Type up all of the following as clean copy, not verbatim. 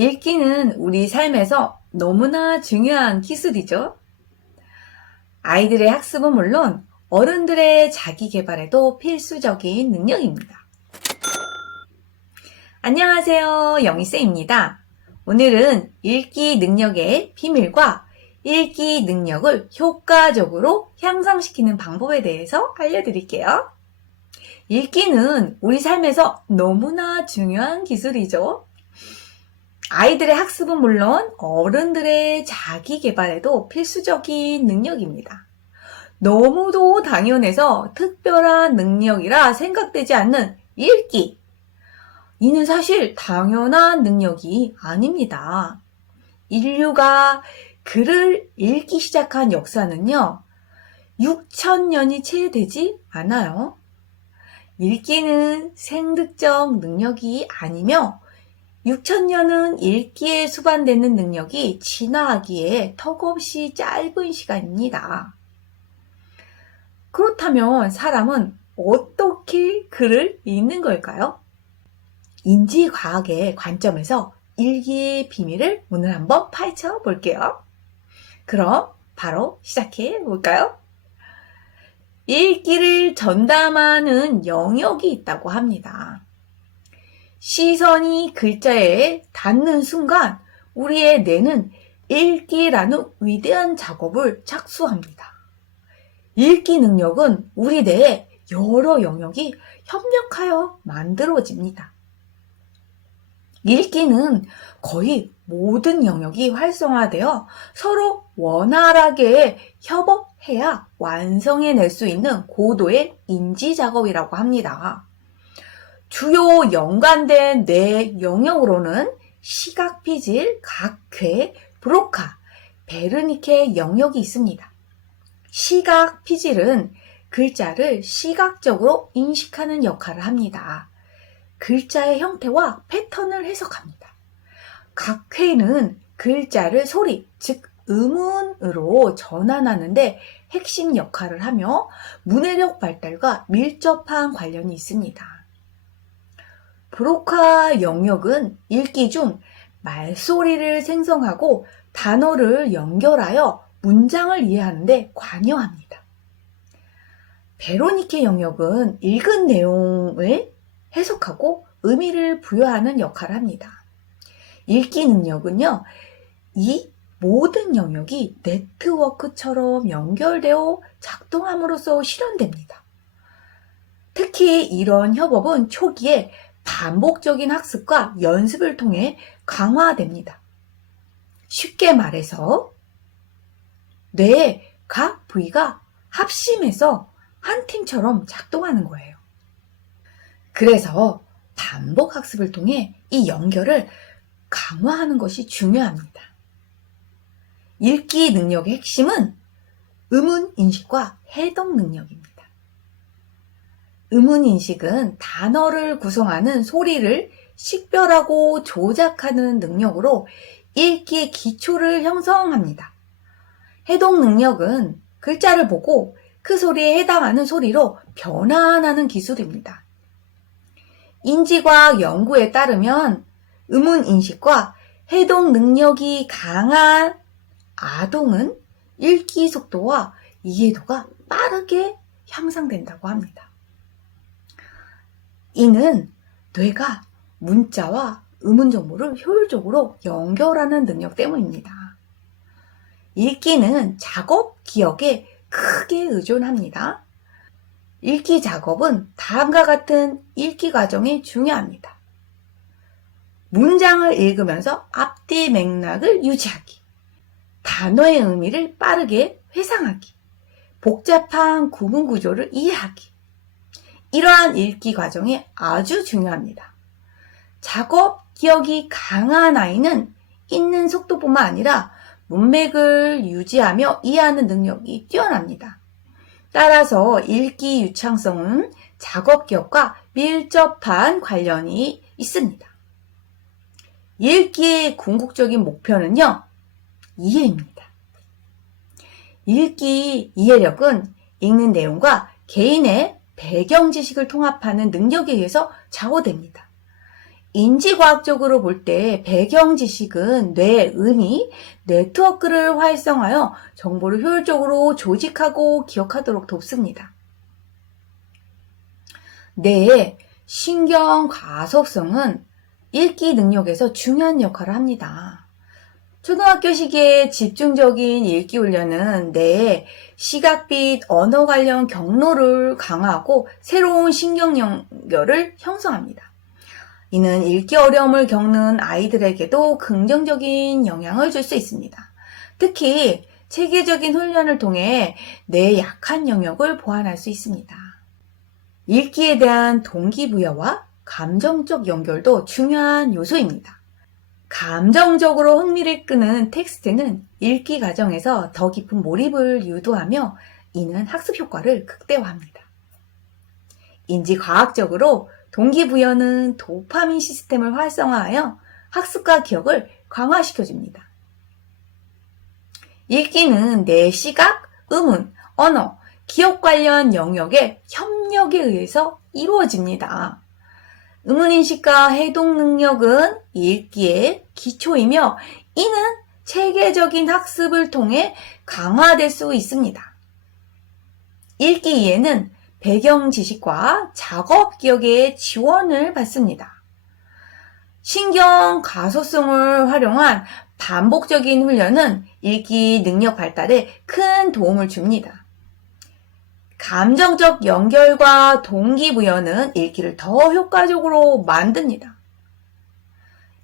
읽기는 우리 삶에서 너무나 중요한 기술이죠. 아이들의 학습은 물론 어른들의 자기 개발에도 필수적인 능력입니다. 안녕하세요. 영희쌤입니다. 오늘은 읽기 능력의 비밀과 읽기 능력을 효과적으로 향상시키는 방법에 대해서 알려드릴게요. 읽기는 우리 삶에서 너무나 중요한 기술이죠. 아이들의 학습은 물론 어른들의 자기 개발에도 필수적인 능력입니다. 너무도 당연해서 특별한 능력이라 생각되지 않는 읽기. 이는 사실 당연한 능력이 아닙니다. 인류가 글을 읽기 시작한 역사는요, 6,000년이 채 되지 않아요. 읽기는 생득적 능력이 아니며 6,000년은 읽기에 수반되는 능력이 진화하기에 턱없이 짧은 시간입니다. 그렇다면 사람은 어떻게 글을 읽는 걸까요? 인지과학의 관점에서 읽기의 비밀을 오늘 한번 파헤쳐 볼게요. 그럼 바로 시작해 볼까요? 읽기를 전담하는 영역이 있다고 합니다. 시선이 글자에 닿는 순간 우리의 뇌는 읽기라는 위대한 작업을 착수합니다. 읽기 능력은 우리 뇌의 여러 영역이 협력하여 만들어집니다. 읽기는 거의 모든 영역이 활성화되어 서로 원활하게 협업해야 완성해낼 수 있는 고도의 인지 작업이라고 합니다. 주요 연관된 뇌 영역으로는 시각 피질, 각괴, 브로카, 베르니케 영역이 있습니다. 시각 피질은 글자를 시각적으로 인식하는 역할을 합니다. 글자의 형태와 패턴을 해석합니다. 각괴는 글자를 소리, 즉 음운으로 전환하는데 핵심 역할을 하며 문해력 발달과 밀접한 관련이 있습니다. 브로카 영역은 읽기 중 말소리를 생성하고 단어를 연결하여 문장을 이해하는 데 관여합니다. 베로니케 영역은 읽은 내용을 해석하고 의미를 부여하는 역할을 합니다. 읽기 능력은요, 이 모든 영역이 네트워크처럼 연결되어 작동함으로써 실현됩니다. 특히 이런 협업은 초기에 반복적인 학습과 연습을 통해 강화됩니다. 쉽게 말해서 뇌의 각 부위가 합심해서 한 팀처럼 작동하는 거예요. 그래서 반복 학습을 통해 이 연결을 강화하는 것이 중요합니다. 읽기 능력의 핵심은 음운 인식과 해석 능력입니다. 음운 인식은 단어를 구성하는 소리를 식별하고 조작하는 능력으로 읽기의 기초를 형성합니다. 해석 능력은 글자를 보고 그 소리에 해당하는 소리로 변환하는 기술입니다. 인지과학 연구에 따르면 음운 인식과 해석 능력이 강한 아동은 읽기 속도와 이해도가 빠르게 향상된다고 합니다. 이는 뇌가 문자와 음운 정보를 효율적으로 연결하는 능력 때문입니다. 읽기는 작업 기억에 크게 의존합니다. 읽기 작업은 다음과 같은 읽기 과정이 중요합니다. 문장을 읽으면서 앞뒤 맥락을 유지하기, 단어의 의미를 빠르게 회상하기, 복잡한 구문 구조를 이해하기. 이러한 읽기 과정이 아주 중요합니다. 작업 기억이 강한 아이는 읽는 속도뿐만 아니라 문맥을 유지하며 이해하는 능력이 뛰어납니다. 따라서 읽기 유창성은 작업 기억과 밀접한 관련이 있습니다. 읽기의 궁극적인 목표는요, 이해입니다. 읽기 이해력은 읽는 내용과 개인의 배경 지식을 통합하는 능력에 의해서 좌우됩니다. 인지과학적으로 볼 때 배경 지식은 뇌의 의미, 네트워크를 활성화하여 정보를 효율적으로 조직하고 기억하도록 돕습니다. 뇌의 신경 가속성은 읽기 능력에서 중요한 역할을 합니다. 초등학교 시기의 집중적인 읽기 훈련은 뇌의 시각 및 언어 관련 경로를 강화하고 새로운 신경 연결을 형성합니다. 이는 읽기 어려움을 겪는 아이들에게도 긍정적인 영향을 줄 수 있습니다. 특히 체계적인 훈련을 통해 뇌의 약한 영역을 보완할 수 있습니다. 읽기에 대한 동기부여와 감정적 연결도 중요한 요소입니다. 감정적으로 흥미를 끄는 텍스트는 읽기 과정에서 더 깊은 몰입을 유도하며 이는 학습 효과를 극대화합니다. 인지과학적으로 동기부여는 도파민 시스템을 활성화하여 학습과 기억을 강화시켜줍니다. 읽기는 뇌 시각, 음운, 언어, 기억 관련 영역의 협력에 의해서 이루어집니다. 음운인식과 해동 능력은 읽기의 기초이며 이는 체계적인 학습을 통해 강화될 수 있습니다. 읽기 이해는 배경 지식과 작업 기억의 지원을 받습니다. 신경 가소성을 활용한 반복적인 훈련은 읽기 능력 발달에 큰 도움을 줍니다. 감정적 연결과 동기부여는 읽기를 더 효과적으로 만듭니다.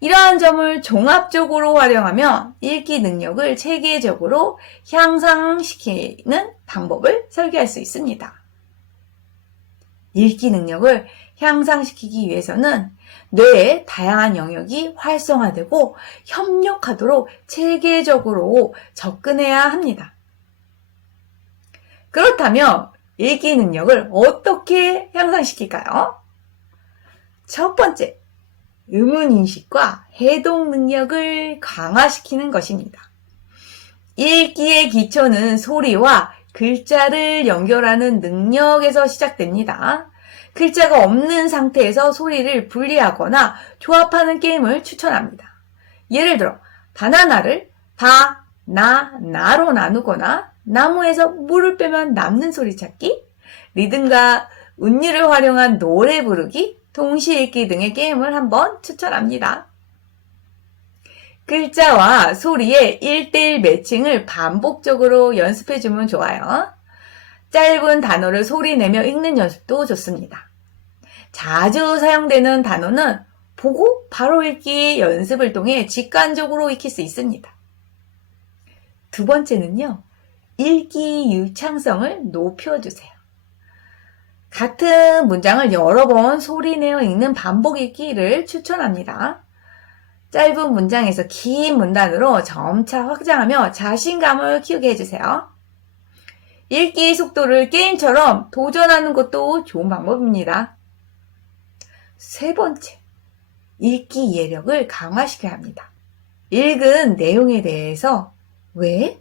이러한 점을 종합적으로 활용하며 읽기 능력을 체계적으로 향상시키는 방법을 설계할 수 있습니다. 읽기 능력을 향상시키기 위해서는 뇌의 다양한 영역이 활성화되고 협력하도록 체계적으로 접근해야 합니다. 그렇다면 읽기 능력을 어떻게 향상시킬까요? 첫 번째, 음운인식과 해동 능력을 강화시키는 것입니다. 읽기의 기초는 소리와 글자를 연결하는 능력에서 시작됩니다. 글자가 없는 상태에서 소리를 분리하거나 조합하는 게임을 추천합니다. 예를 들어 바나나를 바, 나, 나로 나누거나 나무에서 물을 빼면 남는 소리 찾기, 리듬과 운율을 활용한 노래 부르기, 동시에 읽기 등의 게임을 한번 추천합니다. 글자와 소리의 1:1 매칭을 반복적으로 연습해주면 좋아요. 짧은 단어를 소리내며 읽는 연습도 좋습니다. 자주 사용되는 단어는 보고 바로 읽기 연습을 통해 직관적으로 익힐 수 있습니다. 두 번째는요, 읽기 유창성을 높여주세요. 같은 문장을 여러 번 소리내어 읽는 반복 읽기를 추천합니다. 짧은 문장에서 긴 문단으로 점차 확장하며 자신감을 키우게 해주세요. 읽기 속도를 게임처럼 도전하는 것도 좋은 방법입니다. 세 번째, 읽기 이해력을 강화시켜야 합니다. 읽은 내용에 대해서 왜?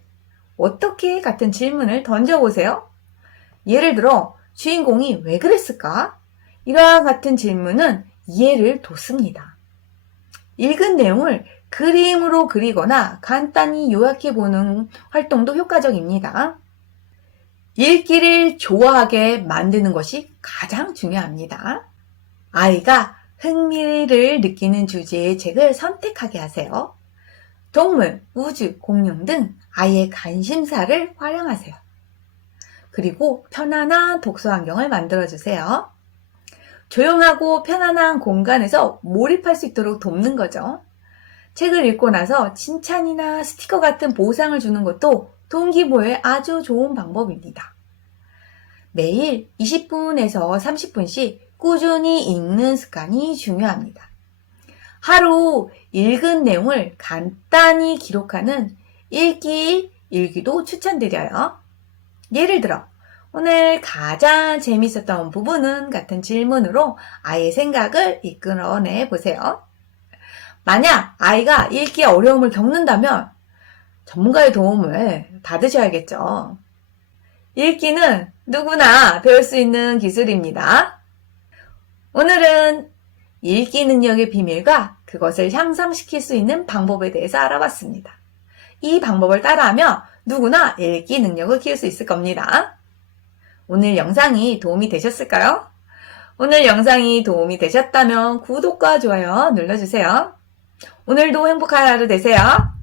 어떻게? 같은 질문을 던져보세요. 예를 들어 주인공이 왜 그랬을까? 이와 같은 질문은 이해를 돋습니다. 읽은 내용을 그림으로 그리거나 간단히 요약해보는 활동도 효과적입니다. 읽기를 좋아하게 만드는 것이 가장 중요합니다. 아이가 흥미를 느끼는 주제의 책을 선택하게 하세요. 동물, 우주, 공룡 등 아이의 관심사를 활용하세요. 그리고 편안한 독서 환경을 만들어주세요. 조용하고 편안한 공간에서 몰입할 수 있도록 돕는 거죠. 책을 읽고 나서 칭찬이나 스티커 같은 보상을 주는 것도 동기부여에 아주 좋은 방법입니다. 매일 20분에서 30분씩 꾸준히 읽는 습관이 중요합니다. 하루 읽은 내용을 간단히 기록하는 읽기 일기도 추천드려요. 예를 들어 오늘 가장 재밌었던 부분은 같은 질문으로 아이의 생각을 이끌어내 보세요. 만약 아이가 읽기에 어려움을 겪는다면 전문가의 도움을 받으셔야겠죠. 읽기는 누구나 배울 수 있는 기술입니다. 오늘은 읽기 능력의 비밀과 그것을 향상시킬 수 있는 방법에 대해서 알아봤습니다. 이 방법을 따라하면 누구나 읽기 능력을 키울 수 있을 겁니다. 오늘 영상이 도움이 되셨을까요? 오늘 영상이 도움이 되셨다면 구독과 좋아요 눌러주세요. 오늘도 행복한 하루 되세요.